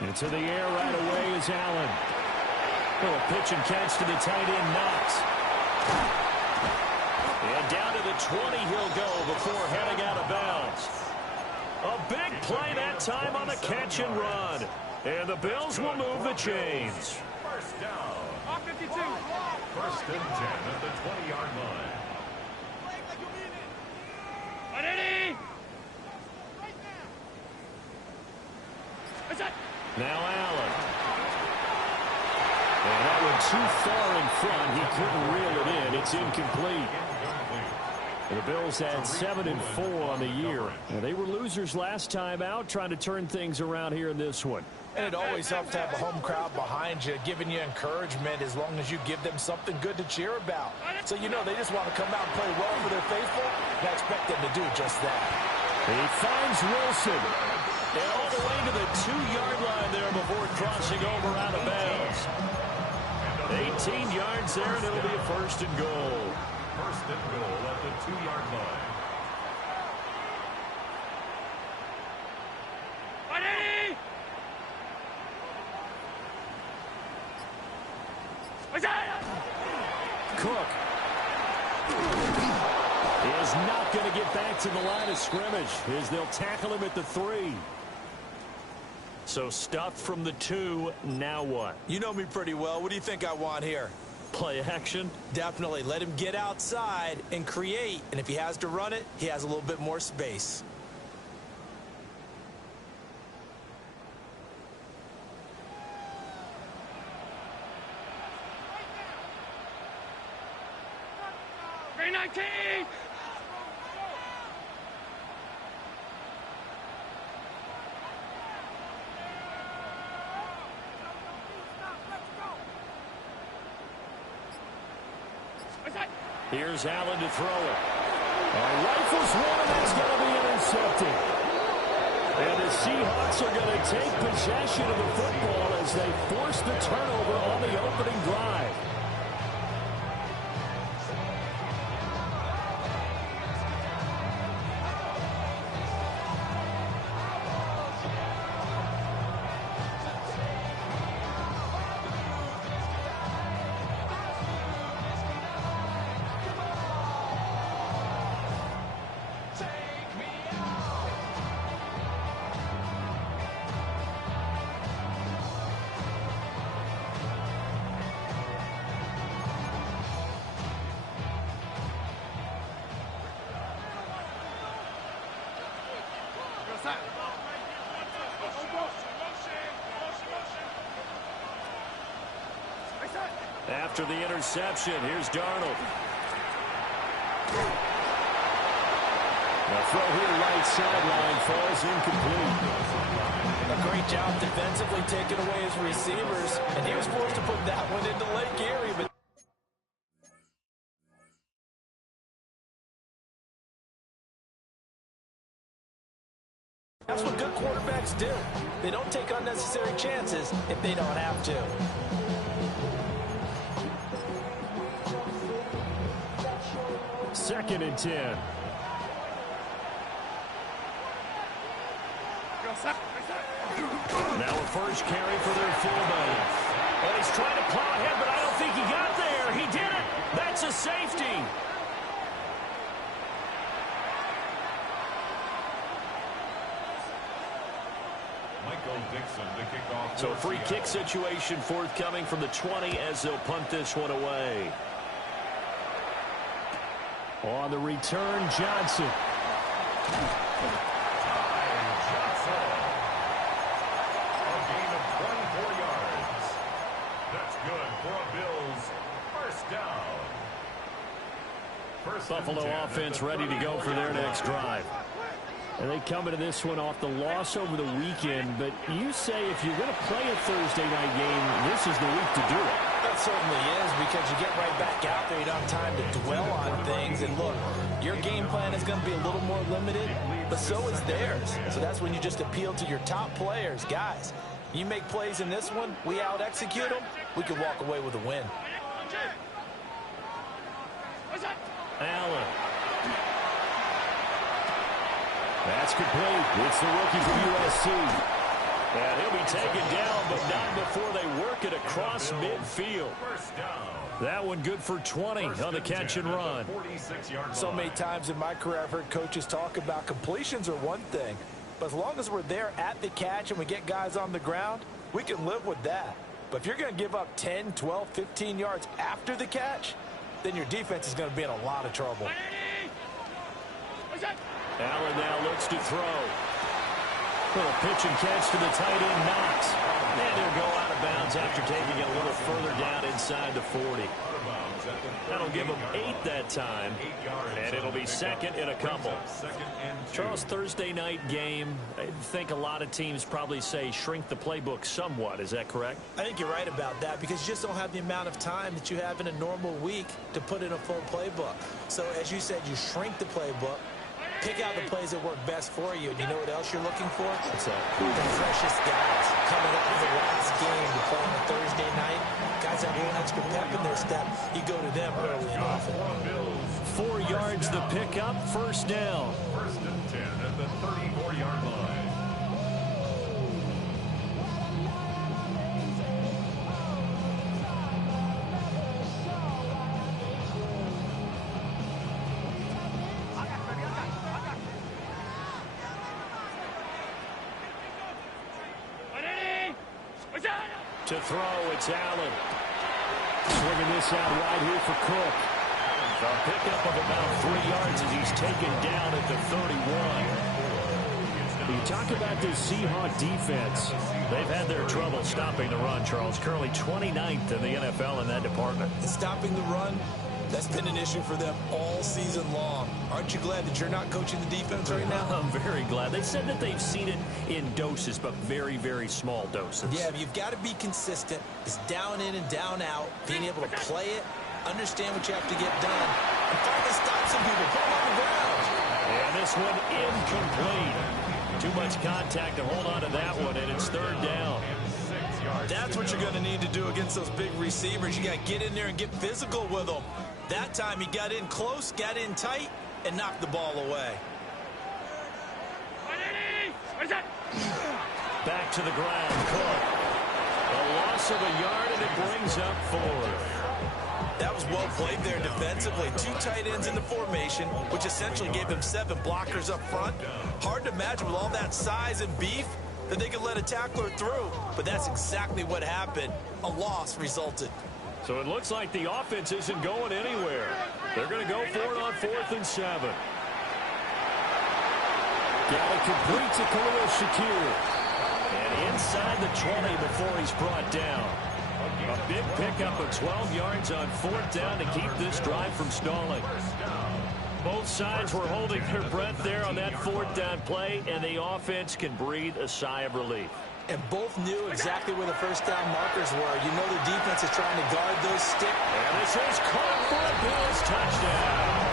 Into the air right away is Allen. Little pitch and catch to the tight end, Knox. And down to the 20 he'll go before heading out of bounds. A big play that time on the catch and run. And the Bills will move the chains. First down. 52. First and 10 at the 20-yard line. Now Allen. And that one too far in front. He couldn't reel it in. It's incomplete. And the Bills had 7-4 on the year. And they were losers last time out, trying to turn things around here in this one. And it always helps to have a home crowd behind you, giving you encouragement as long as you give them something good to cheer about. So, you know, they just want to come out and play well for their faithful, and I expect them to do just that. He finds Wilson. And all the way to the 2-yard line there before crossing over out of bounds. 18 yards there, and it'll be a first and goal. First and goal at the 2-yard line. Cook is not going to get back to the line of scrimmage as they'll tackle him at the 3. So stuffed from the 2, now what? You know me pretty well. What do you think I want here? Play action? Definitely. Let him get outside and create. And if he has to run it, he has a little bit more space. Here's Allen to throw it. Rifles one, and that's going to be intercepted. And the Seahawks are going to take possession of the football as they force the turnover on the opening drive. After the interception, here's Darnold. The throw here right sideline falls incomplete. A great job defensively taking away his receivers, and he was forced to put that one into Lake Erie. But that's what good quarterbacks do. They don't take unnecessary chances if they don't have to. Second and 10. Now a first carry for their fullback. Oh, he's trying to plow ahead, but I don't think he got there. He did it. That's a safety. Michael Dixon to kick off. So a free kick situation forthcoming from the 20 as they'll punt this one away. On the return, Johnson. Johnson. A gain of 24 yards. That's good for a Bills first down. Buffalo offense ready to go for their next drive. And they come into this one off the loss over the weekend. But you say if you're going to play a Thursday night game, this is the week to do it. That certainly is, because you get right back out there. You don't have time to dwell on things. And look, your game plan is going to be a little more limited, but so is theirs. So that's when you just appeal to your top players. Guys, you make plays in this one, we out-execute them, we can walk away with a win. Allen. That's complete. It's the rookie from USC. And he'll be taken down, but not before they work it across midfield. That one good for 20 on the catch and run. So many times in my career I've heard coaches talk about completions are one thing, but as long as we're there at the catch and we get guys on the ground, we can live with that. But if you're going to give up 10, 12, 15 yards after the catch, then your defense is going to be in a lot of trouble. Allen now looks to throw. Little pitch and catch to the tight end, Knox. And he'll go out of bounds after taking it a little further down inside the 40. That'll give him 8 that time, and it'll be second in a couple. Charles, Thursday night game, I think a lot of teams probably say shrink the playbook somewhat. Is that correct? I think you're right about that because you just don't have the amount of time that you have in a normal week to put in a full playbook. So as you said, you shrink the playbook, pick out the plays that work best for you, and you know what else you're looking for? What's that? The freshest guys coming out of the last game to play on a Thursday night. Guys have a little extra pep in their step. You go to them early and often. 4 yards the pickup, first down. First and 10 at the 34-yard line. To throw, it's Allen. Swinging this out wide here for Cook. A pickup of about 3 yards as he's taken down at the 31. You talk about this Seahawks defense. They've had their trouble stopping the run, Charles. Currently 29th in the NFL in that department. And stopping the run, that's been an issue for them all season long. Aren't you glad that you're not coaching the defense right now? I'm very glad. They said that they've seen it in doses, but very, very small doses. Yeah, but you've got to be consistent. It's down in and down out, being able to play it, understand what you have to get done, and finally stop some people, put them on the ground. And this one incomplete. Too much contact to hold on to that one, and it's third down. That's what you're going to need to do against those big receivers. You got to get in there and get physical with them. That time he got in close, got in tight, and knocked the ball away. Back to the ground, Cook. A loss of a yard, and it brings up 4. That was well played there defensively. 2 tight ends in the formation, which essentially gave him 7 blockers up front. Hard to imagine with all that size and beef that they could let a tackler through. But that's exactly what happened. A loss resulted. So it looks like the offense isn't going anywhere. They're going to go for it on 4th and 7. Got it complete to Khalil Shakir. And inside the 20 before he's brought down. A big pickup of 12 yards on 4th down to keep this drive from stalling. Both sides were holding their breath there on that 4th down play, and the offense can breathe a sigh of relief. And both knew exactly where the first down markers were. You know the defense is trying to guard those sticks. And this is caught for a Bills touchdown.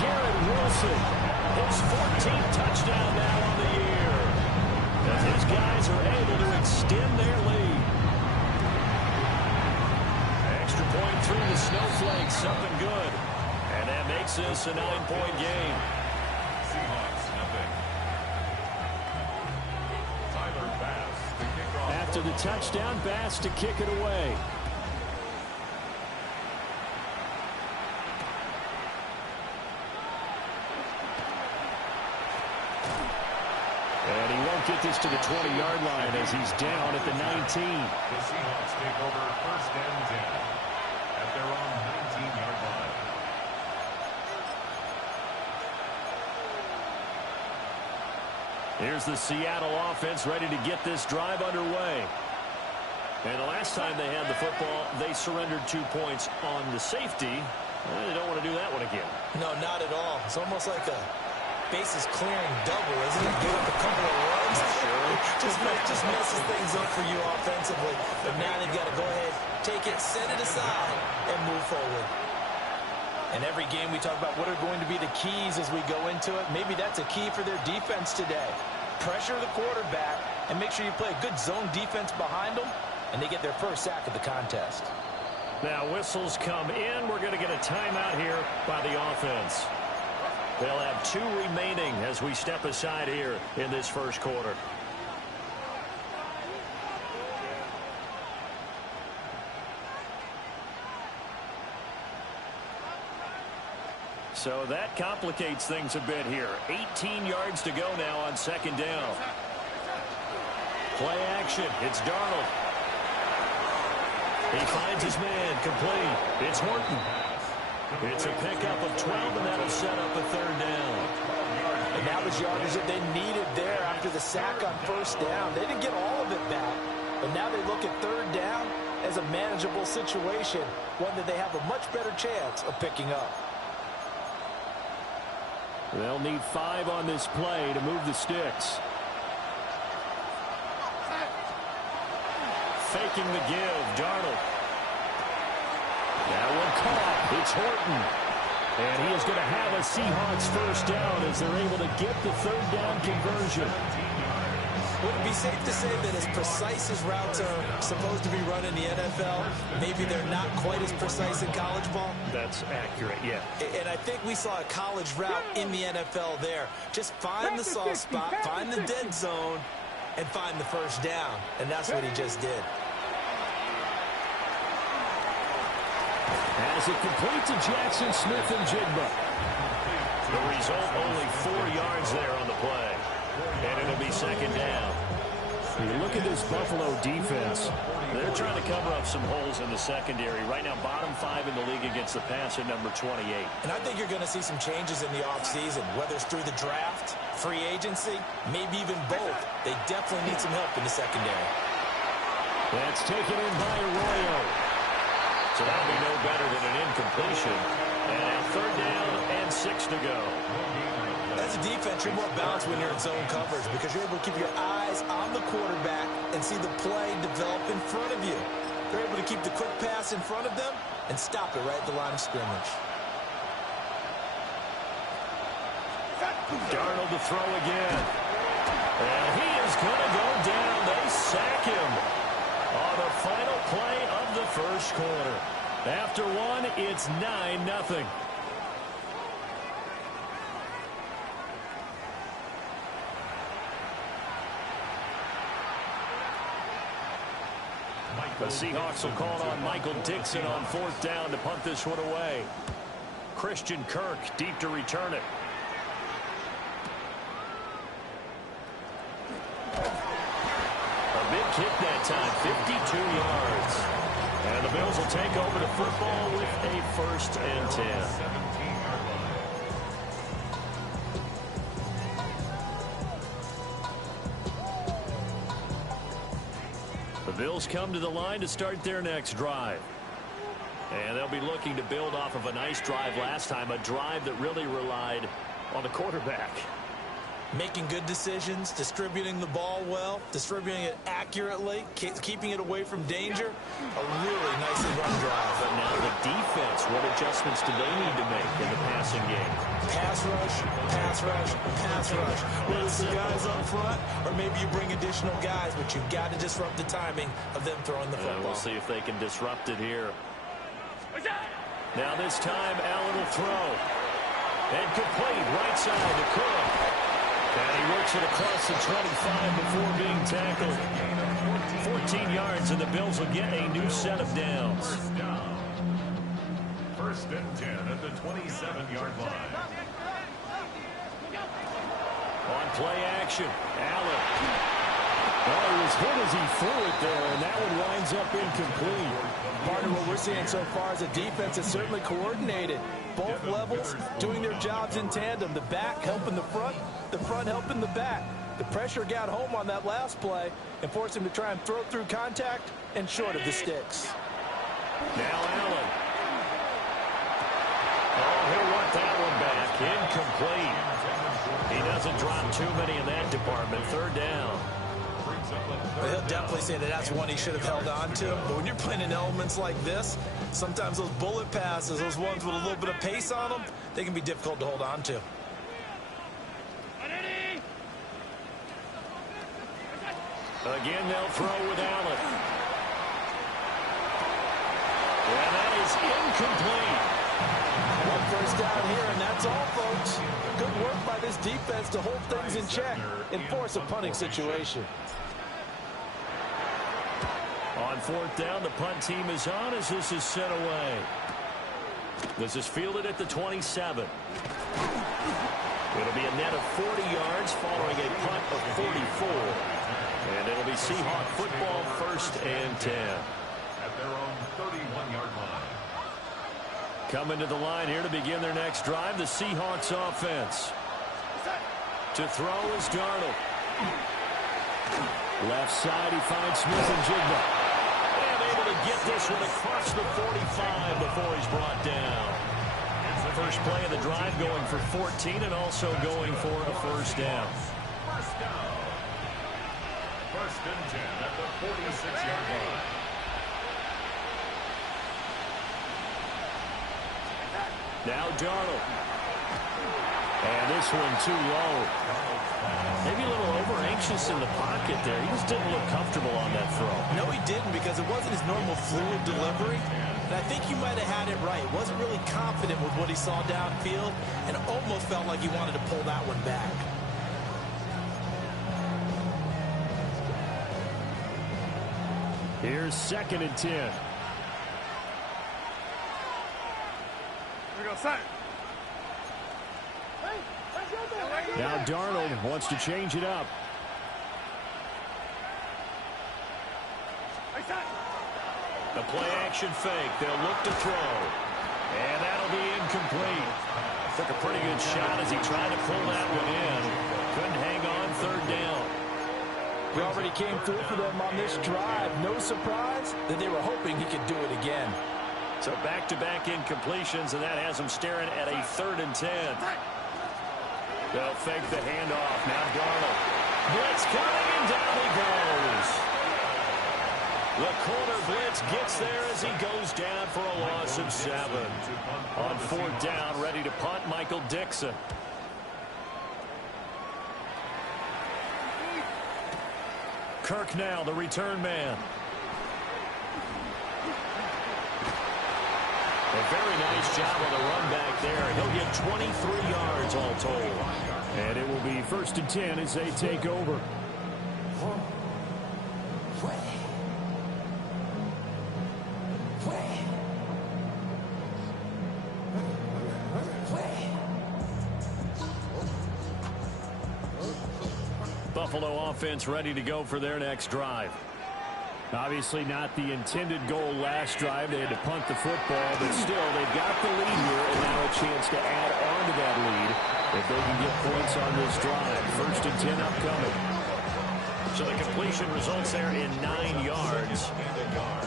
Garrett Wilson, his 14th touchdown now on the year. As his guys are able to extend their lead. Extra point through the snowflakes, something good. And that makes this a 9-point game. Seahawks, nothing. Tyler Bass to kick off. After the touchdown, Bass to kick it away. And he won't get this to the 20-yard line as he's down at the 19. The Seahawks take over first and 10 at their own 19-yard line. Here's the Seattle offense ready to get this drive underway. And the last time they had the football, they surrendered 2 points on the safety. They don't want to do that one again. No, not at all. It's almost like a bases clearing double, isn't it? Give up a couple of runs. Sure. just messes things up for you offensively. But now they've got to go ahead, take it, set it aside, and move forward. And every game we talk about what are going to be the keys as we go into it. Maybe that's a key for their defense today. Pressure the quarterback and make sure you play a good zone defense behind them, and they get their first sack of the contest. Now whistles come in. We're going to get a timeout here by the offense. They'll have 2 remaining as we step aside here in this first quarter. So that complicates things a bit here. 18 yards to go now on second down. Play action. It's Darnold. He finds his man complete. It's Horton. It's a pickup of 12, and that'll set up a third down. And that was yardage that they needed there after the sack on first down. They didn't get all of it back, but now they look at third down as a manageable situation, one that they have a much better chance of picking up. They'll need 5 on this play to move the sticks. Faking the give, Darnold. That one caught. It's Horton. And he is going to have a Seahawks first down as they're able to get the third down conversion. Would it be safe to say that as precise as routes are supposed to be run in the NFL, maybe they're not quite as precise in college ball? That's accurate, yeah. And I think we saw a college route in the NFL there. Just find the soft spot, find the dead zone, and find the first down. And that's what he just did. As it complete to Jackson Smith and Jigba. The result, only 4 yards there on the play. And it'll be second down. You look at this Buffalo defense. They're trying to cover up some holes in the secondary. Right now, bottom 5 in the league against the pass at number 28. And I think you're going to see some changes in the offseason, whether it's through the draft, free agency, maybe even both. They definitely need some help in the secondary. That's taken in by Arroyo. So that'll be no better than an incompletion. And now third down and 6 to go. As a defense, you're more balanced when you're in zone coverage because you're able to keep your eyes on the quarterback and see the play develop in front of you. They're able to keep the quick pass in front of them and stop it right at the line of scrimmage. Darnold to throw again. And he is going to go down. They sack him on the final play of the first quarter. After one, it's 9-0. The Seahawks will call on Michael Dixon on fourth down to punt this one away. Christian Kirk deep to return it. A big kick that time, 52 yards. And the Bills will take over the football with a 1st and 10. The Bills come to the line to start their next drive. And they'll be looking to build off of a nice drive last time, a drive that really relied on the quarterback. Making good decisions, distributing the ball well, distributing it accurately, keeping it away from danger. A really nicely run drive. But now the defense, what adjustments do they need to make in the passing game? Pass rush, pass rush, pass rush. Whether it's the guys up front or maybe you bring additional guys, but you've got to disrupt the timing of them throwing the football. We'll see if they can disrupt it here. Now this time, Allen will throw. And complete right side to Cook. And he works it across the 25 before being tackled. 14 yards, and the Bills will get a new set of downs. 1st and 10 at the 27-yard line. On play action, Allen. Well, he was hit as he threw it there, and that one winds up incomplete. Partner, what we're seeing so far is a defense is certainly coordinated. Both levels doing their jobs in tandem. The back helping the front helping the back. The pressure got home on that last play and forced him to try and throw through contact and short of the sticks. Now Allen. Oh, he'll want that one back. Incomplete. He doesn't drop too many in that department. Third down. But he'll definitely say that that's one he should have held on to. But when you're playing in elements like this, sometimes those bullet passes, those ones with a little bit of pace on them, they can be difficult to hold on to. Again, they'll throw with Allen. And that is incomplete. One first down here, and that's all, folks. Good work by this defense to hold things in check and force a punting situation. On fourth down, the punt team is on as this is sent away. This is fielded at the 27. It'll be a net of 40 yards following a punt of 44. And it'll be Seahawk football, 1st and 10. At their own 31-yard line. Coming to the line here to begin their next drive, the Seahawks offense. To throw is Darnold. Left side, he finds Smith-Njigba. And able to get this one across the 45 before he's brought down. First play of the drive going for 14 and also going for a first down. First down. 1st and 10 at the 46-yard line. Now Darnold. And this one too low. Maybe a little over-anxious in the pocket there. He just didn't look comfortable on that throw. No, he didn't, because it wasn't his normal fluid delivery. And I think you might have had it right. Wasn't really confident with what he saw downfield and almost felt like he wanted to pull that one back. Here's 2nd and 10. Here we go, set. Now Darnold wants to change it up. The play action fake. They'll look to throw. And that'll be incomplete. Took a pretty good shot as he tried to pull that one in. Couldn't hang on 3rd down. He already came through for them on this drive. No surprise that they were hoping he could do it again. So back-to-back incompletions, and that has them staring at a 3rd and 10. They'll fake the handoff. Now Darnold. Blitz coming, and down he goes. The corner blitz gets there as he goes down for a loss of 7. On 4th down, ready to punt, Michael Dixon. Kirk now, the return man. A very nice job on the run back there. He'll get 23 yards all told. And it will be 1st and 10 as they take over. Buffalo offense ready to go for their next drive. Obviously not the intended goal last drive. They had to punt the football, but still, they've got the lead here, and now a chance to add on to that lead if they can get points on this drive. 1st and 10 upcoming. So the completion results there in 9 yards.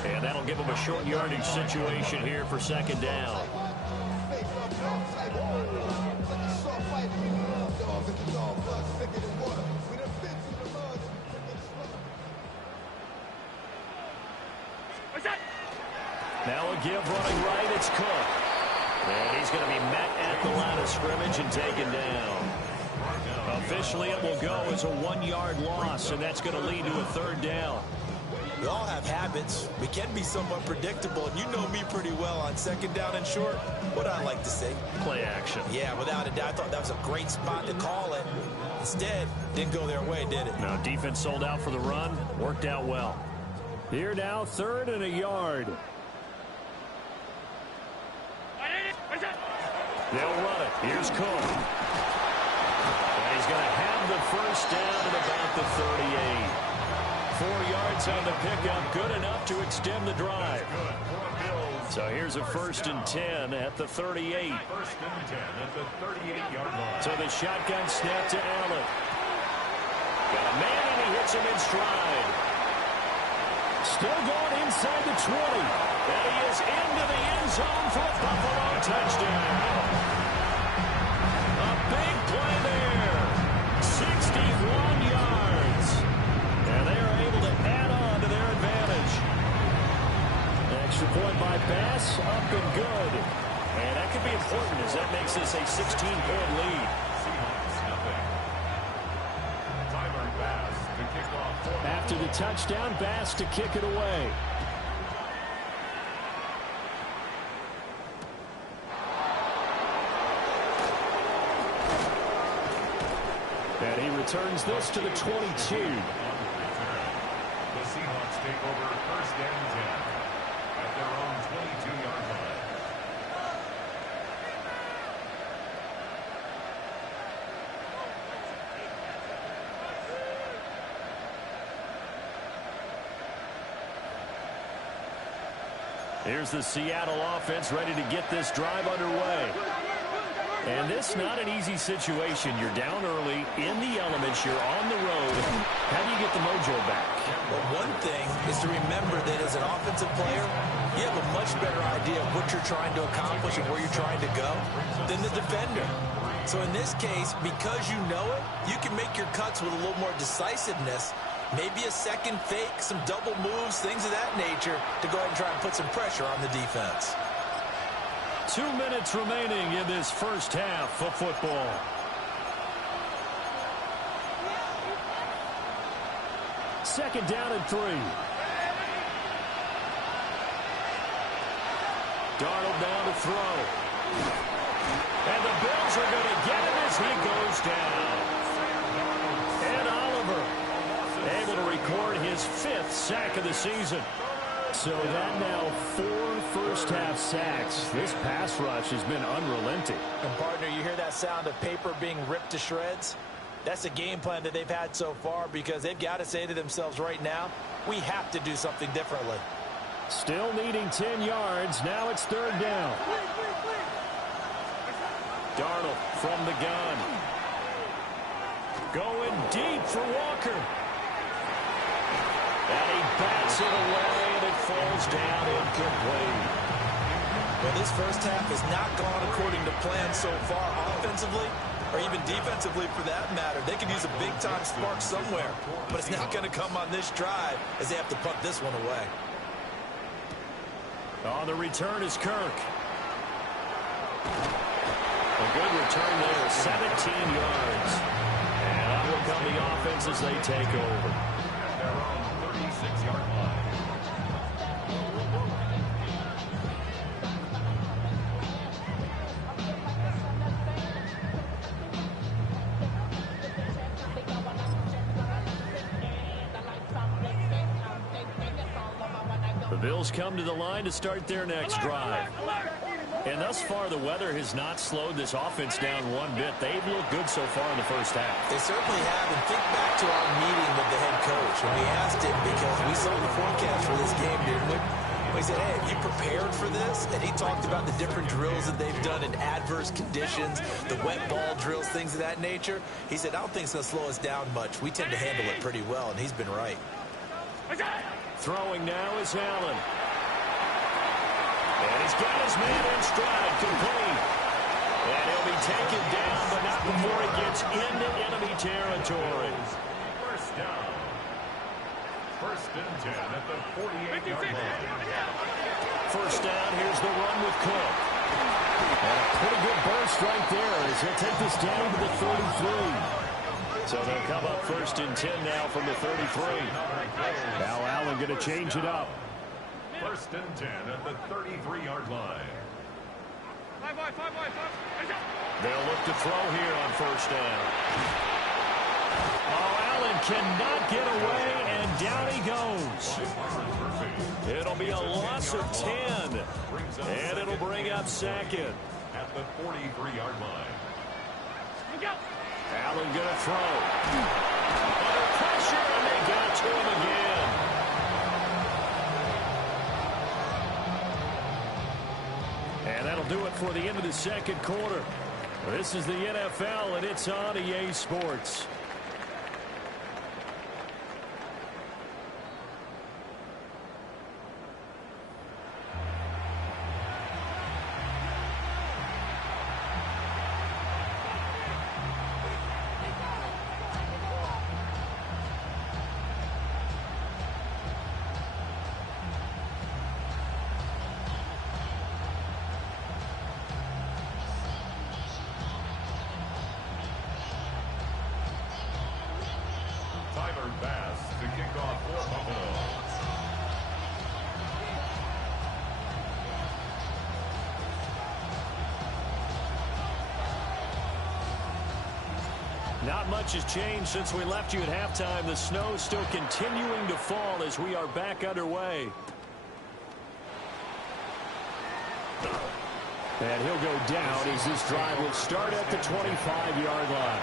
And that'll give them a short yardage situation here for 2nd down. Now a give running right, it's Cook. And he's going to be met at the line of scrimmage and taken down. Officially, it will go as a 1-yard loss, and that's going to lead to a 3rd down. We all have habits. We can be somewhat predictable, and you know me pretty well on 2nd down and short. What I like to say? Play action. Yeah, without a doubt. I thought that was a great spot to call it. Instead, didn't go their way, did it? No, defense sold out for the run. Worked out well. Here now, 3rd and a yard. They'll run it. Here's Cook. And he's going to have the first down at about the 38. 4 yards on the pickup. Good enough to extend the drive. So here's a 1st and 10 at the 38. 1st and 10 at the 38-yard line. So the shotgun snap to Allen. Got a man, and he hits him in stride. Still going inside the 20. And he is into the end zone for a Buffalo touchdown. A big play there. 61 yards. And they are able to add on to their advantage. Extra point by Bass, up and good. And that could be important as that makes this a 16-point lead. Seahawks, nothing. Tyler Bass to kick off. After the touchdown, Bass to kick it away. returns this to the 22. The Seahawks take over 1st and 10 at their own 22-yard line. Here's the Seattle offense ready to get this drive underway. And this not an easy situation. You're down early, in the elements, you're on the road. How do you get the mojo back? Well, one thing is to remember that as an offensive player, you have a much better idea of what you're trying to accomplish and where you're trying to go than the defender. So in this case, because you know it, you can make your cuts with a little more decisiveness. Maybe a second fake, some double moves, things of that nature to go ahead and try and put some pressure on the defense. 2 minutes remaining in this first half of football. Second down and 3. Darnold down to throw. And the Bills are going to get him as he goes down. And Oliver able to record his 5th sack of the season. So that now 4 first-half sacks. This pass rush has been unrelenting. And, partner, you hear that sound of paper being ripped to shreds? That's the game plan that they've had so far because they've got to say to themselves right now, we have to do something differently. Still needing 10 yards. Now it's 3rd down. Darnold from the gun. Going deep for Walker. And he bats it away, and it falls down incomplete. Well, this first half has not gone according to plan so far offensively, or even defensively for that matter. They could use a big-time spark somewhere, but it's not going to come on this drive as they have to punt this one away. On the return is Kirk. A good return there, 17 yards. And up will come the offense as they take over. Their own 36-yard line. The Bills come to the line to start their next drive. And thus far, the weather has not slowed this offense down one bit. They've looked good so far in the first half. They certainly have. And think back to our meeting with the head coach. And we asked him because we saw the forecast for this game, didn't we? We said, hey, have you prepared for this? And he talked about the different drills that they've done in adverse conditions, the wet ball drills, things of that nature. He said, I don't think it's going to slow us down much. We tend to handle it pretty well, and he's been right. Throwing now is Allen. And he's got his man in stride, complete. And he'll be taken down, but not before he gets into enemy territory. First down. 1st and 10 at the 48-yard line. First down, here's the run with Cook. And a pretty good burst right there as he'll take this down to the 33. So they'll come up 1st and 10 now from the 33. Now Allen going to change it up. 1st and 10 at the 33-yard line. They'll look to throw here on 1st down. Oh, Allen cannot get away, and down he goes. It'll be a loss of 10, and it'll bring up 2nd. At the 43-yard line. Allen going to throw. Under pressure, and they got to him again. And that'll do it for the end of the 2nd quarter. This is the NFL, and it's on EA Sports. Tyler Bass to kick off for Buffalo. Not much has changed since we left you at halftime. The snow still continuing to fall as we are back underway. And he'll go down as this drive will start at the 25-yard line.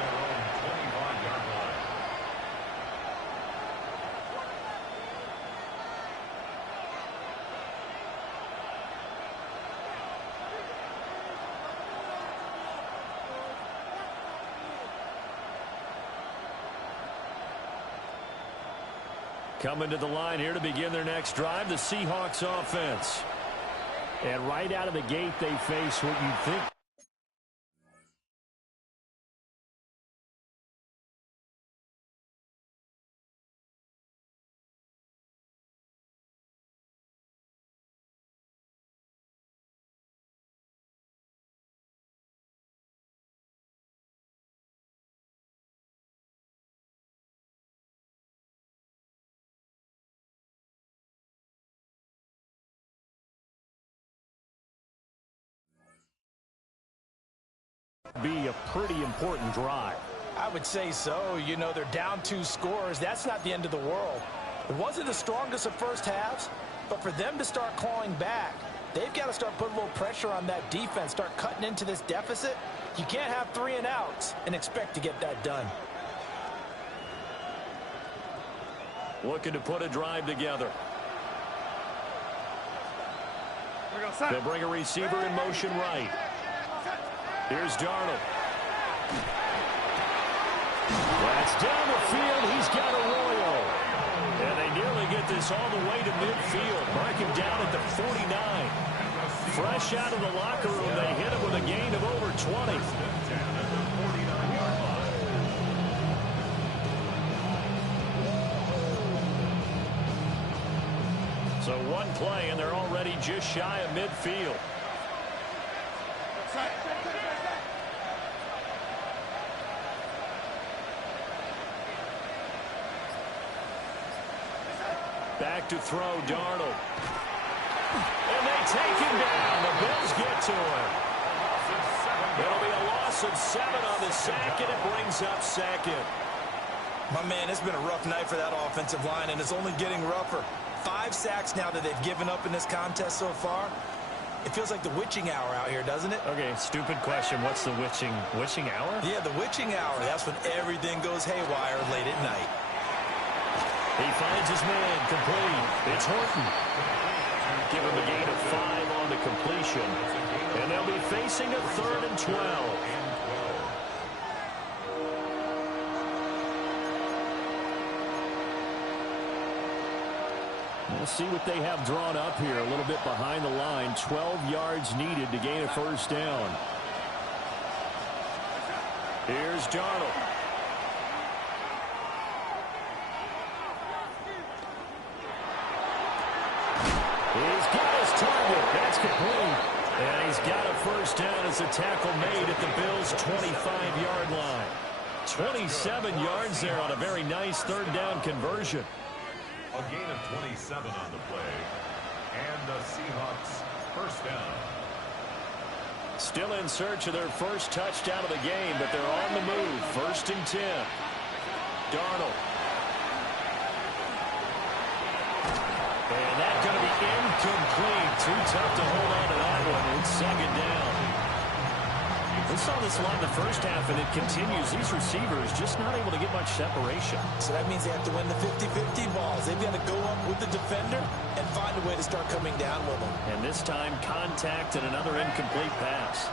Coming to the line here to begin their next drive, the Seahawks offense. And right out of the gate, they face what you'd think. Be a pretty important drive. I would say so. You know, they're down 2 scores. That's not the end of the world. It wasn't the strongest of first halves, but for them to start clawing back, they've got to start putting a little pressure on that defense, start cutting into this deficit. You can't have 3 and outs and expect to get that done. Looking to put a drive together. They'll bring a receiver in motion right. Here's Darnold. That's down the field. He's got Arroyo. And they nearly get this all the way to midfield. Mark him down at the 49. Fresh out of the locker room, they hit him with a gain of over 20. So one play, and they're already just shy of midfield. Back to throw, Darnold. And they take him down. The Bills get to him. It'll be a loss of 7 on the sack, and it brings up second. My man, it's been a rough night for that offensive line, and it's only getting rougher. 5 sacks now that they've given up in this contest so far. It feels like the witching hour out here, doesn't it? Okay, stupid question. What's the witching hour? Yeah, the witching hour. That's when everything goes haywire late at night. He finds his man, complete. It's Horton. Give him a gain of 5 on the completion. And they'll be facing a 3rd and 12. We'll see what they have drawn up here. A little bit behind the line. 12 yards needed to gain a first down. Here's Darnold. He's got his target. That's complete. And he's got a first down as a tackle made at the Bills' 25-yard line. 27 yards there on a very nice 3rd down conversion. A gain of 27 on the play. And the Seahawks first down. Still in search of their first touchdown of the game, but they're on the move. 1st and 10. Darnold. And that's going to be incomplete. Too tough to hold on to that one. It's 2nd down. We saw this a lot in the first half, and it continues. These receivers just not able to get much separation. So that means they have to win the 50-50 balls. They've got to go up with the defender and find a way to start coming down with them. And this time, contact and another incomplete pass.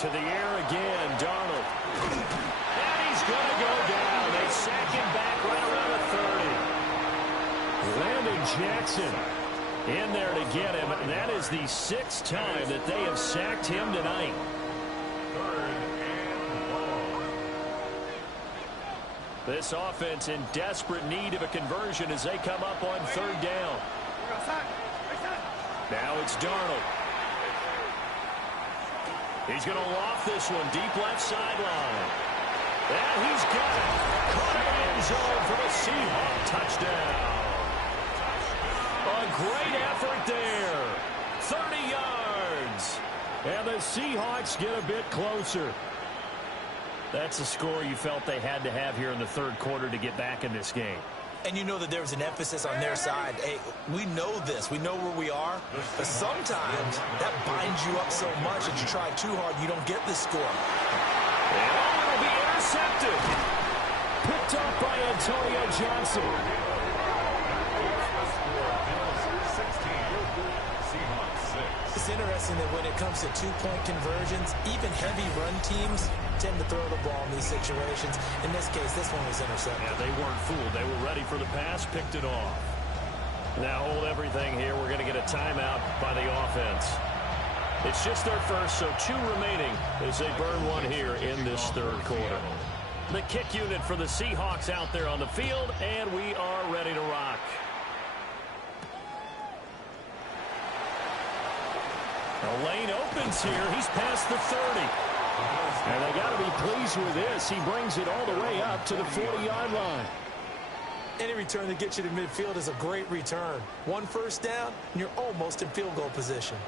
To the air again, Darnold. And he's going to go down. They sack him back right around the 30. Landon Jackson in there to get him. That is the 6th time that they have sacked him tonight. 3rd and long. This offense in desperate need of a conversion as they come up on 3rd down. Now it's Darnold. He's going to loft this one deep left sideline. And he's got it. Caught in the end zone for the Seahawks touchdown. A great effort there. 30 yards. And the Seahawks get a bit closer. That's a score you felt they had to have here in the third quarter to get back in this game. And you know that there's an emphasis on their side. Hey, we know this. We know where we are. But sometimes that binds you up so much that you try too hard, you don't get this score. And it'll be intercepted. Picked up by Antonio Johnson. It's interesting that when it comes to two-point conversions, even heavy run teams tend to throw the ball in these situations. In this case, this one was intercepted. Yeah, they weren't fooled. They were ready for the pass, picked it off. Now hold everything here. We're going to get a timeout by the offense. It's just their first, so 2 remaining as they burn one here in this third quarter. The kick unit for the Seahawks out there on the field, and we are ready to rock. The lane opens here. He's past the 30. And they got to be pleased with this. He brings it all the way up to the 40-yard line. Any return that gets you to midfield is a great return. 1 first down, and you're almost in field goal position.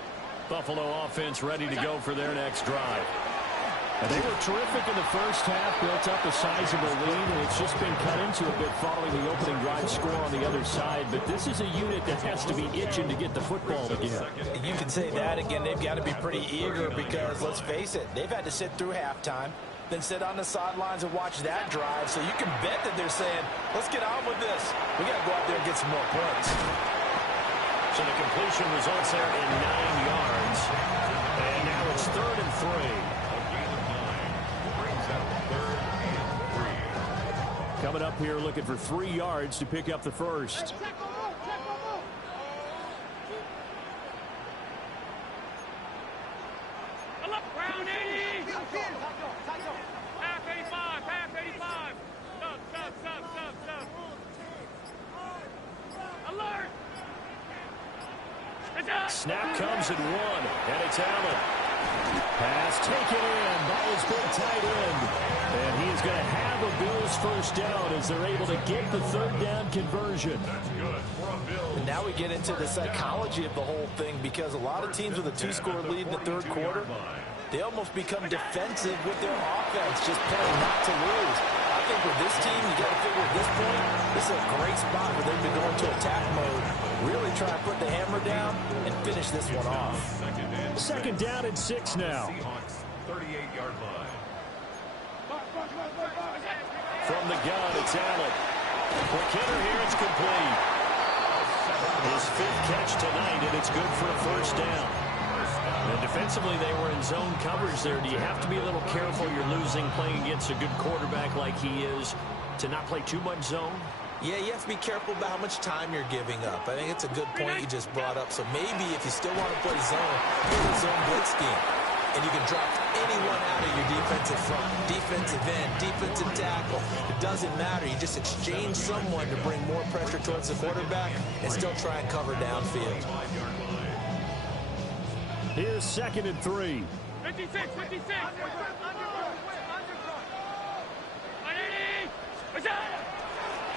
Buffalo offense ready to go for their next drive. And they were terrific in the first half, built up a sizable lead, and it's just been cut into a bit following the opening drive score on the other side. But this is a unit that has to be itching to get the football again. You can say that again. They've got to be pretty eager because, let's face it, they've had to sit through halftime, then sit on the sidelines and watch that drive. So you can bet that they're saying, let's get on with this. We got to go out there and get some more points. So the completion results there in 9 yards. And now it's 3rd and 3. Coming up here looking for 3 yards to pick up the first. Snap comes at 1, and it's Allen. Pass taken in by his big tight end. And he is going to have a Bills first down as they're able to get the 3rd down conversion. And now we get into the psychology of the whole thing because a lot of teams with a 2-score lead in the third quarter, they almost become defensive with their offense, just playing not to lose. I think with this team, you got to figure at this point, this is a great spot for them to go into attack mode, really try to put the hammer down and finish this one off. 2nd down and 6 now. 38-yard line. From the gun, it's Allen. Quick hitter here, it's complete. His 5th catch tonight, and it's good for a first down. And defensively, they were in zone coverage there. Do you have to be a little careful? You're losing playing against a good quarterback like he is to not play too much zone? Yeah, you have to be careful about how much time you're giving up. I think it's a good point you just brought up. So maybe if you still want to play zone, play the zone blitz scheme. And you can drop anyone out of your defensive front, defensive end, defensive tackle. It doesn't matter. You just exchange someone to bring more pressure towards the quarterback and still try and cover downfield. Here's 2nd and 3. 56.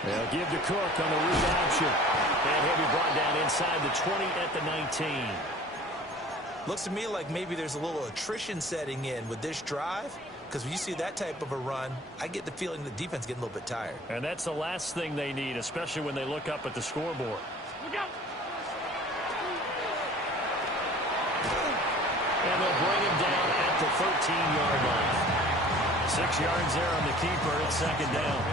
They'll give to Cook on the read option. And he'll be brought down inside the 20 at the 19. Looks to me like maybe there's a little attrition setting in with this drive. Because when you see that type of a run, I get the feeling the defense getting a little bit tired. And that's the last thing they need, especially when they look up at the scoreboard. And they'll bring him down at the 13-yard line. 6 yards there on the keeper. It's 2nd down.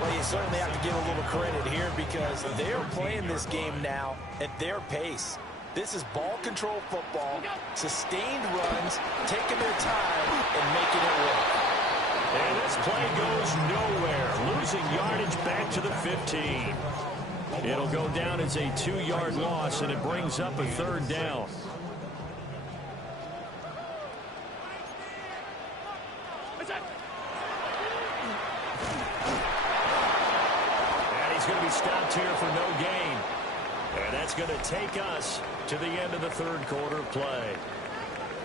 Well, you certainly have to give a little credit here because they're playing this game now at their pace. This is ball control football, sustained runs, taking their time, and making it work. And this play goes nowhere, losing yardage back to the 15. It'll go down as a 2-yard loss, and it brings up a 3rd down. And he's going to be stopped here for no gain. And that's going to take us to the end of the third quarter play.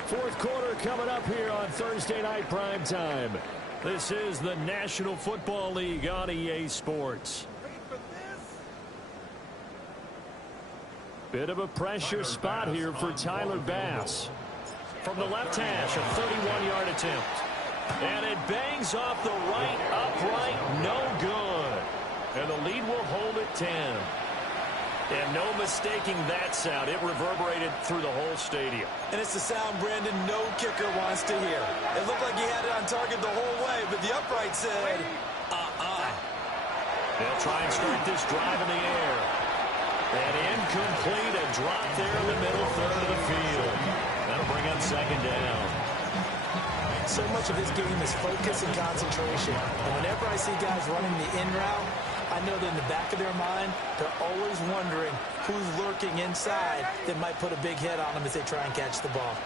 4th quarter coming up here on Thursday Night Primetime. This is the National Football League on EA Sports. Bit of a pressure spot here for Tyler Bass. From the left hash, a 31-yard attempt. And it bangs off the right upright, no good. And the lead will hold at 10. And no mistaking that sound. It reverberated through the whole stadium. And it's the sound, Brandon, no kicker wants to hear. It looked like he had it on target the whole way, but the upright said, They'll try and start this drive in the air. And incomplete, a drop there in the middle third of the field. That'll bring up second down. So much of this game is focus and concentration. And whenever I see guys running the in route, I know that in the back of their mind, they're always wondering who's lurking inside that might put a big hit on them as they try and catch the ball.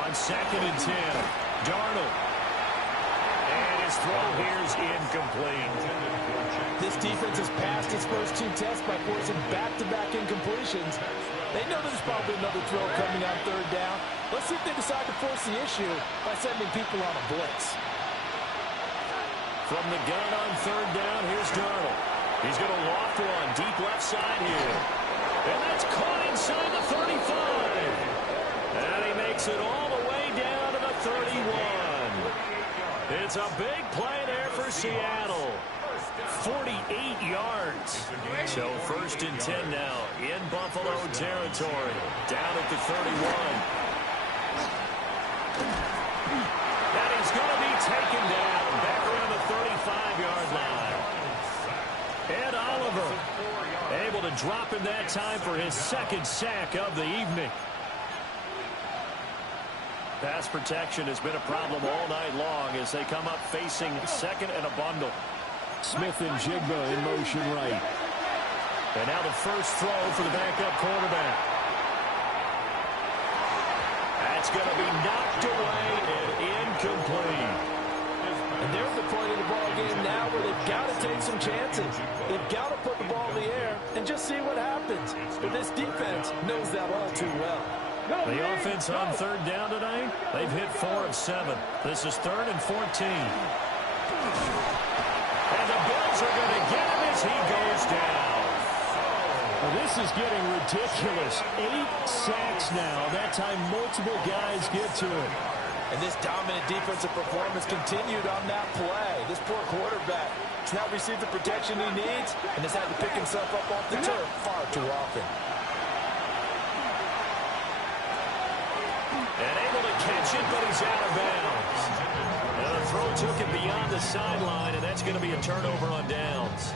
On second and 10, Darnold. And his throw here is incomplete. This defense has passed its first two tests by forcing back-to-back incompletions. They know there's probably another throw coming on third down. Let's see if they decide to force the issue by sending people on a blitz. From the gun on third down, here's Darnold. He's going to loft one deep left side here. And that's caught inside the 35. And he makes it all the way down to the 31. It's a big play there for Seattle. 48 yards. So first and 10 now in Buffalo territory. Down at the 31. And he's going to be taken down. Back around the 35-yard line. Ed Oliver able to drop in that time for his second sack of the evening. Pass protection has been a problem all night long as they come up facing second and a bundle. Smith and Jigba in motion right. And now the first throw for the backup quarterback. That's going to be knocked away and incomplete. And they're at the point of the ball game now where they've got to take some chances. They've got to put the ball in the air and just see what happens. But this defense knows that all too well. The offense on third down tonight, they've hit 4 of 7. This is 3rd and 14. And the Bills are going to get him as he goes down. Well, this is getting ridiculous. 8 sacks now. That time multiple guys get to it. And this dominant defensive performance continued on that play. This poor quarterback has not received the protection he needs and has had to pick himself up off the turf far too often. And able to catch it, but he's out of bounds. And the throw took it beyond the sideline, and that's going to be a turnover on downs.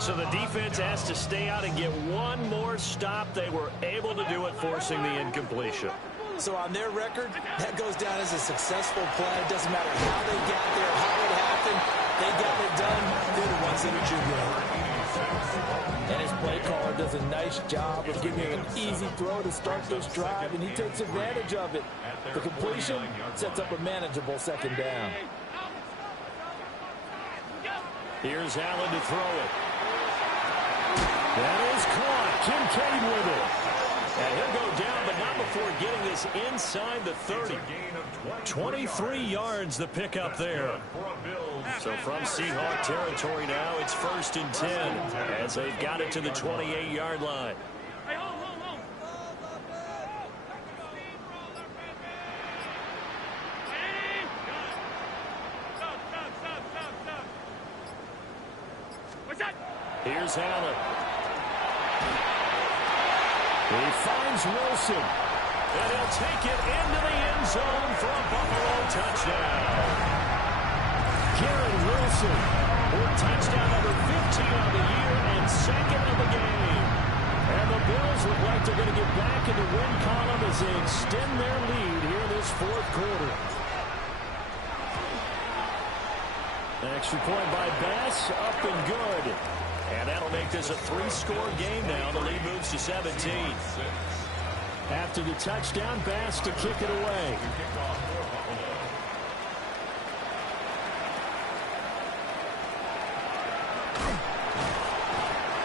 So the defense has to stay out and get one more stop. They were able to do it, forcing the incompletion. So on their record, that goes down as a successful play. It doesn't matter how they got there, how it happened. They got it done. They're the ones that are jubilant. And his play caller does a nice job of giving him an easy throw to start this drive, and he takes advantage of it. The completion sets up a manageable second down. Here's Allen to throw it. That is caught. Kincaid with it. And he'll go down, but not before getting this inside the 30. 23 yards the pickup there. So from Seahawk territory now, it's 1st and 10 as they've got it to the 28-yard line. Here's Allen. He finds Wilson. And he'll take it into the end zone for a Buffalo touchdown. Garrett Wilson for touchdown number 15 on the year and 2nd of the game. And the Bills look like they're going to get back in the win column as they extend their lead here in this 4th quarter. An extra point by Bass, up and good. And that'll make this a 3-score game now. The lead moves to 17. After the touchdown, Bass to kick it away.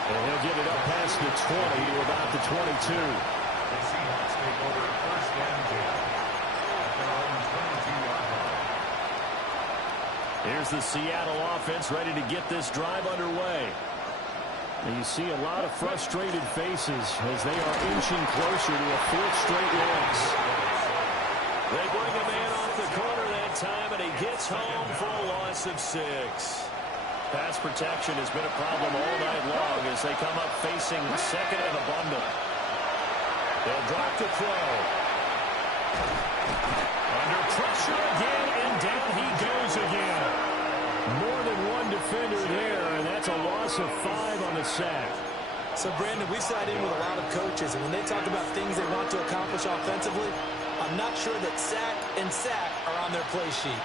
And he'll get it up past the 20 to about the 22. The Seahawks take over 1st and 10 at their own 22-yard line. Here's the Seattle offense ready to get this drive underway. And you see a lot of frustrated faces as they are inching closer to a 4th straight loss. They bring a man off the corner. They time, and he gets home for a loss of 6. Pass protection has been a problem all night long as they come up facing second and abundant. They'll drop to throw. Under pressure again, and down he goes again. More than one defender there, and that's a loss of 5 on the sack. So, Brandon, we sat in with a lot of coaches, and when they talk about things they want to accomplish offensively, I'm not sure that sack and sack are on their play sheet.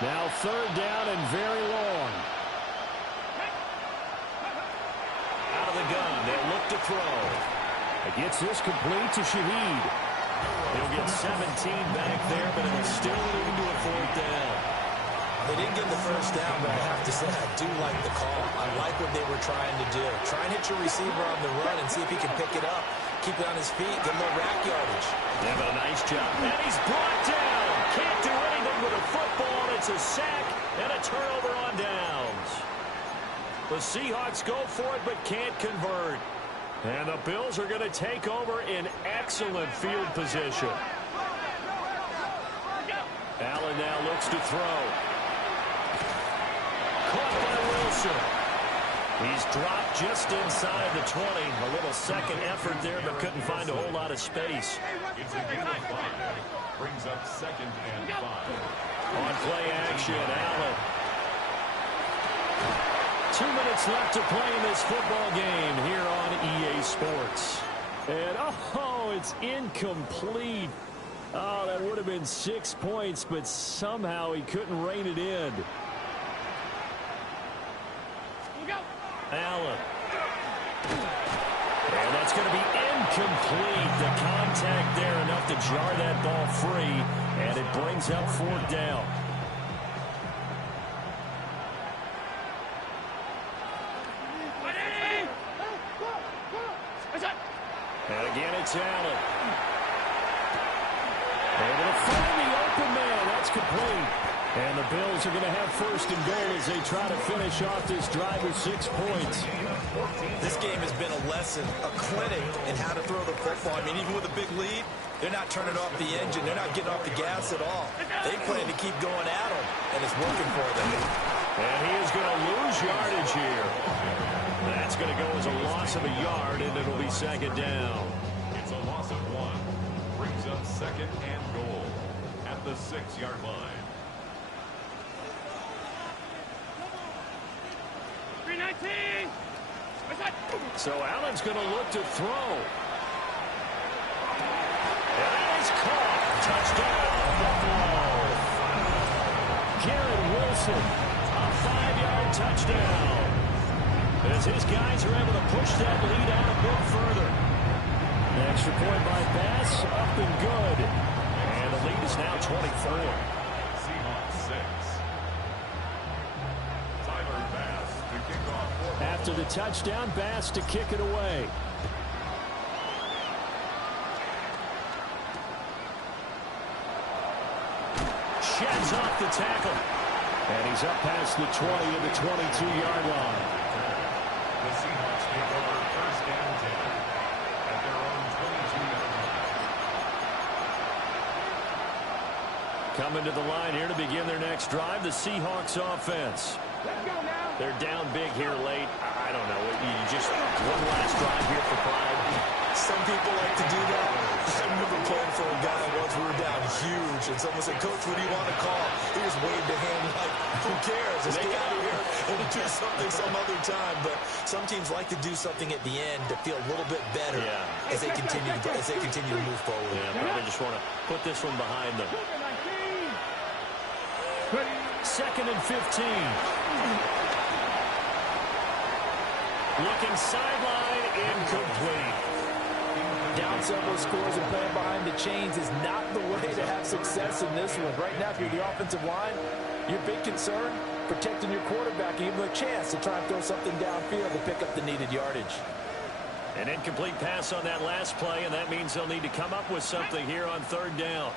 Now 3rd down and very long. Out of the gun, they'll look to throw. It gets this complete to Shaheed. He'll get 17 back there, but it'll still lead to a 4th down. They didn't get the first down, but I have to say I do like the call. I like what they were trying to do. Try and hit your receiver on the run and see if he can pick it up. Keep it on his feet, get a little rack yardage. Yeah, but a nice job. And he's brought down. Can't do anything with a football. It's a sack and a turnover on downs. The Seahawks go for it but can't convert. And the Bills are going to take over in excellent field position. Allen now looks to throw. Caught by Wilson. He's dropped just inside the 20. A little second effort there, but couldn't find a whole lot of space. It's a game of 5. Brings up 2nd and 5. On play action, Allen. 2 minutes left to play in this football game here on EA Sports. And, oh, it's incomplete. Oh, that would have been 6 points, but somehow he couldn't rein it in. Allen. And that's going to be incomplete. The contact there enough to jar that ball free, and it brings up 4th down. And again, it's Allen. Able to find the open man. That's complete. And the Bills are going to have 1st and goal as they try to finish off this drive with 6 points. This game has been a lesson, a clinic in how to throw the football. I mean, even with a big lead, they're not turning off the engine. They're not getting off the gas at all. They plan to keep going at them, and it's working for them. And he is going to lose yardage here. That's going to go as a loss of a yard, and it'll be 2nd down. It's a loss of 1. Brings up 2nd and goal at the 6-yard line. 319. So Allen's going to look to throw. And that is caught. Touchdown, Buffalo. Garrett Wilson, a 5-yard touchdown. As his guys are able to push that lead out a bit further. An extra point by Bass, up and good. And the lead is now 24. Seahawks 6. Tyler Bass to kick off. After the touchdown, Bass to kick it away. Sheds off the tackle. And he's up past the 20 to the 22-yard line. The Seahawks take over 1st and 10 at their own 22-yard line. Coming to the line here to begin their next drive, the Seahawks offense. They're down big here late. I don't know. You just one last drive here for pride. Some people like to do that. I remember playing for a guy once we were down huge, and someone said, "Coach, what do you want to call?" He just waved a hand like, who cares? Let's get out of here and do something some other time. But some teams like to do something at the end to feel a little bit better as they continue to move forward. Yeah, probably just want to put this one behind them. 2nd and 15. Looking sideline, incomplete. Down several scores and playing behind the chains is not the way to have success in this one. Right now, if you're the offensive line, your big concern, protecting your quarterback and give him a chance to try and throw something downfield to pick up the needed yardage. An incomplete pass on that last play, and that means they'll need to come up with something here on 3rd down.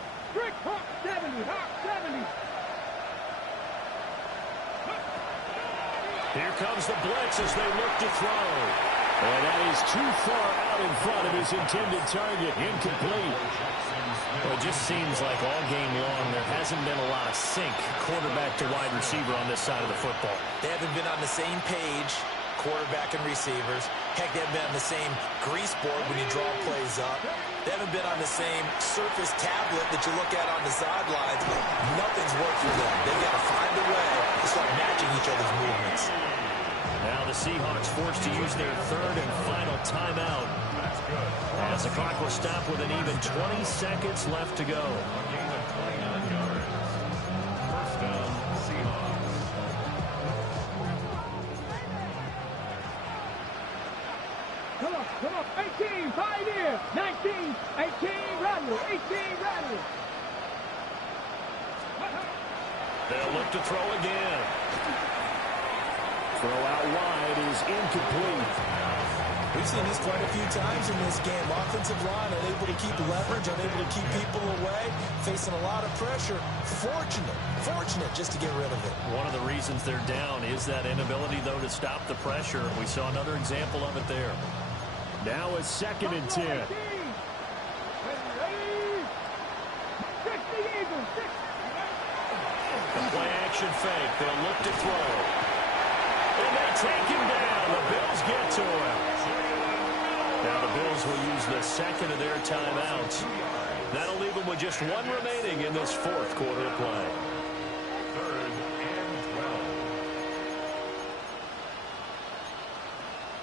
Here comes the blitz as they look to throw. And that is too far out in front of his intended target. Incomplete. Well, it just seems like all game long there hasn't been a lot of sync quarterback to wide receiver on this side of the football. They haven't been on the same page, quarterback and receivers. Heck, they haven't been on the same grease board when you draw plays up. They haven't been on the same surface tablet that you look at on the sidelines. Nothing's worked for them. They've got to find a way to start matching each other's movements. Now the Seahawks forced to use their third and final timeout. As the clock will stop with an even 20 seconds left to go. A gain of 29 yards. First down, Seahawks. Come on, 18, Pioneer, 19, 18, Rattle, 18, Rattle. They'll look to throw again. Throw out wide is incomplete. We've seen this quite a few times in this game. Offensive line unable to keep leverage, unable to keep people away, facing a lot of pressure. Fortunate just to get rid of it. One of the reasons they're down is that inability, though, to stop the pressure. We saw another example of it there. Now it's 2nd and 10. The play action fake. They'll look to throw. And they take him down. The Bills get to him. Now the Bills will use the second of their timeouts. That'll leave them with just one remaining in this fourth quarter of play. 3rd and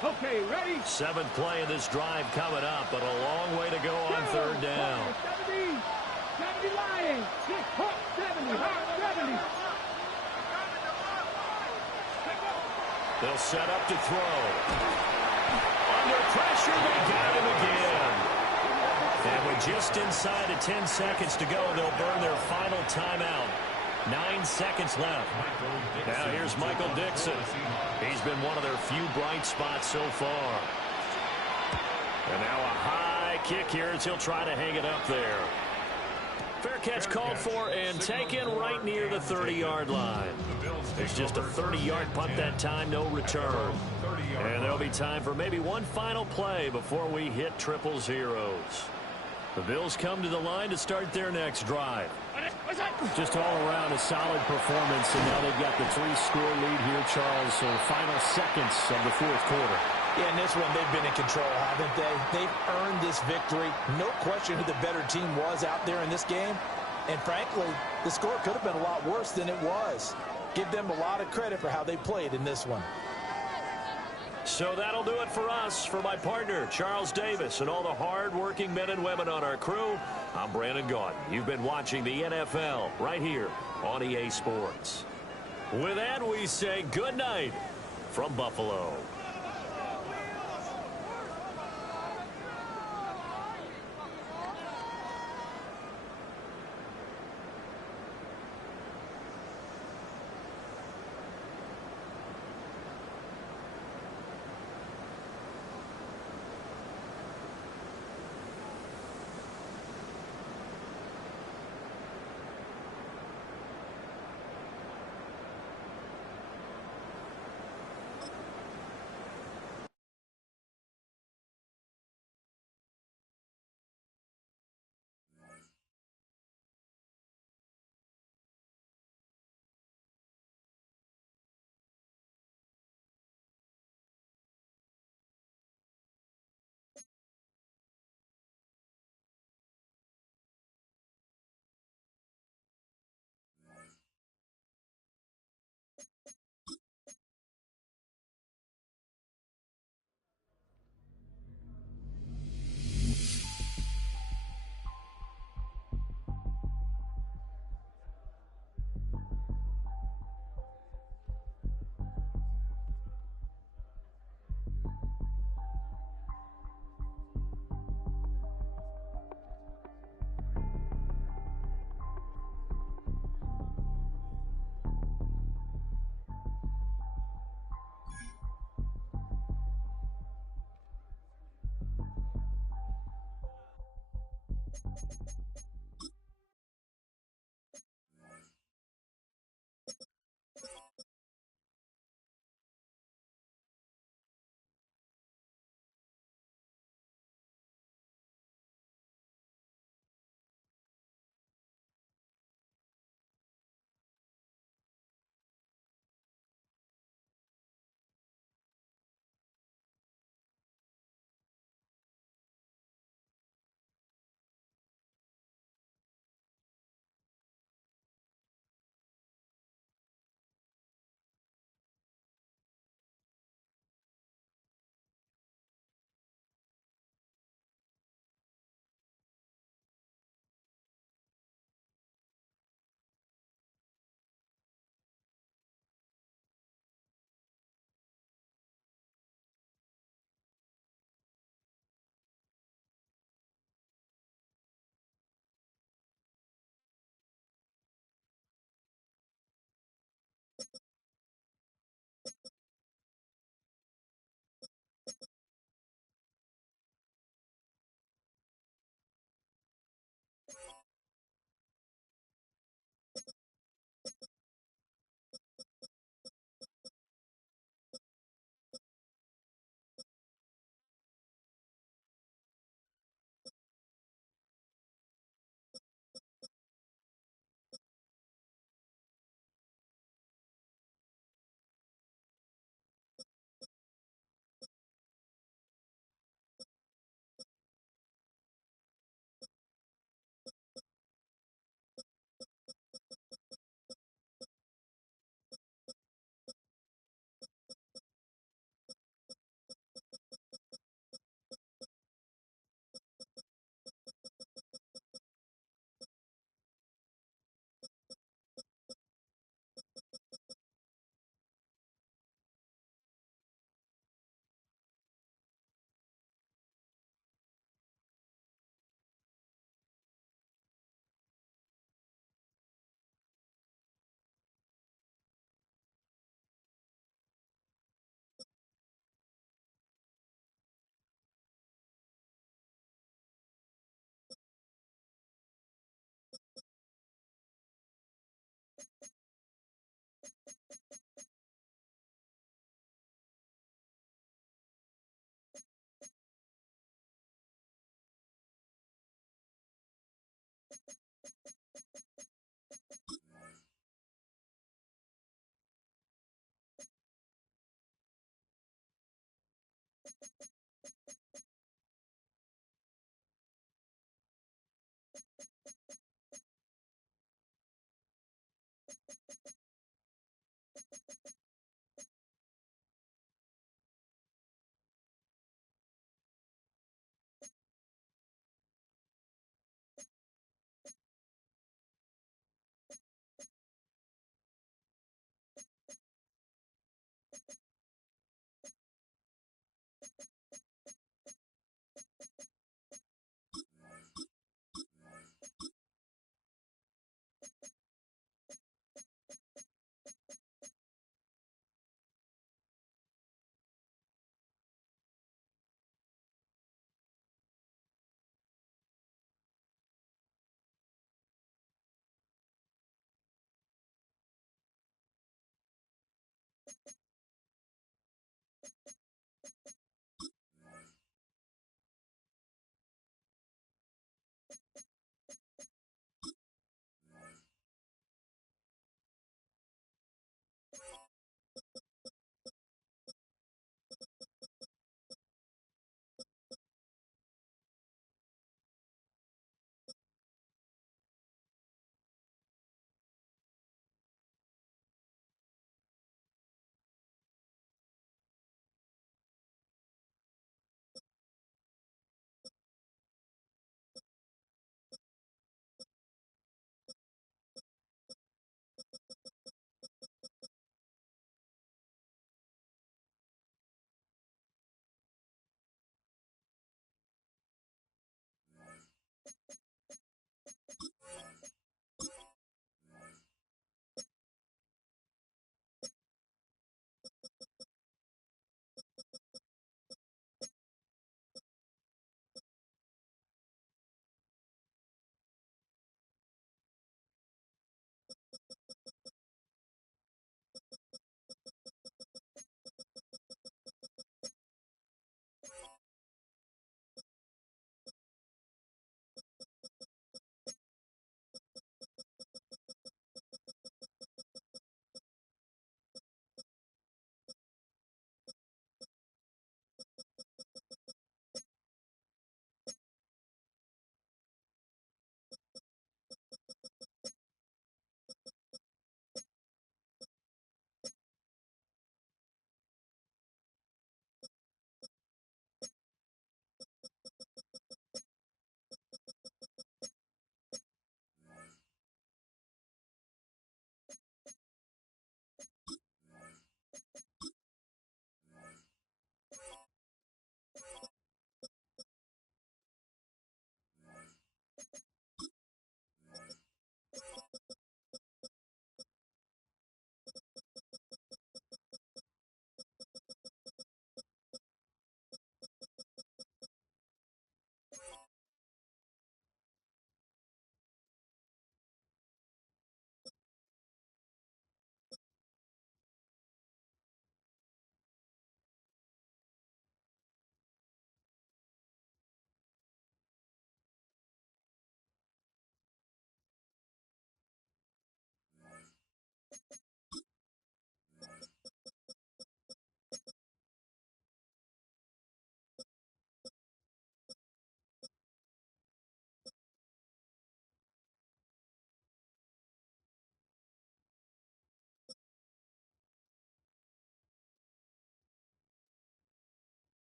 12. Okay, ready? 7th play of this drive coming up, but a long way to go on 3rd down. 70, 70 Lions, 70, 70. They'll set up to throw. Under pressure, they got him again. And with just inside of 10 seconds to go, they'll burn their final timeout. 9 seconds left. Now here's Michael Dixon. He's been one of their few bright spots so far. And now a high kick here as he'll try to hang it up there. Fair catch called for and taken right near the 30-yard line. It's just a 30-yard punt that time, no return. And there'll be time for maybe one final play before we hit triple zeros. The Bills come to the line to start their next drive. Just all around a solid performance, and now they've got the 3-score lead here, Charles. So final seconds of the fourth quarter. Yeah, in this one, they've been in control, haven't they? They've earned this victory. No question who the better team was out there in this game. And frankly, the score could have been a lot worse than it was. Give them a lot of credit for how they played in this one. So that'll do it for us. For my partner, Charles Davis, and all the hard-working men and women on our crew, I'm Brandon Gaudin. You've been watching the NFL right here on EA Sports. With that, we say good night from Buffalo.